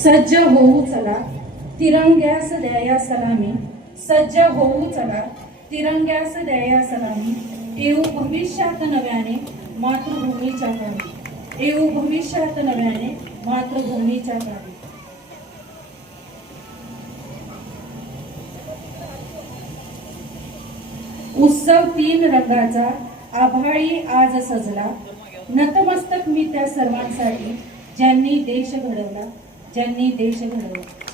सज्ज होऊ चला तिरंग्यास द्याया सलामी, सज्ज होऊ चला तिरंग्यास द्याया सलामी, येऊ भविष्यात नव्याने मातृभूमीच्या काळी, येऊ भविष्यात नव्याने मातृभूमीच्या काळी. उत्सव तीन रंगाचा आभाळी आज सजला, नतमस्तक मी त्या सर्वांसाठी ज्यांनी देश घडवला, ज्यांनी देश घडवला.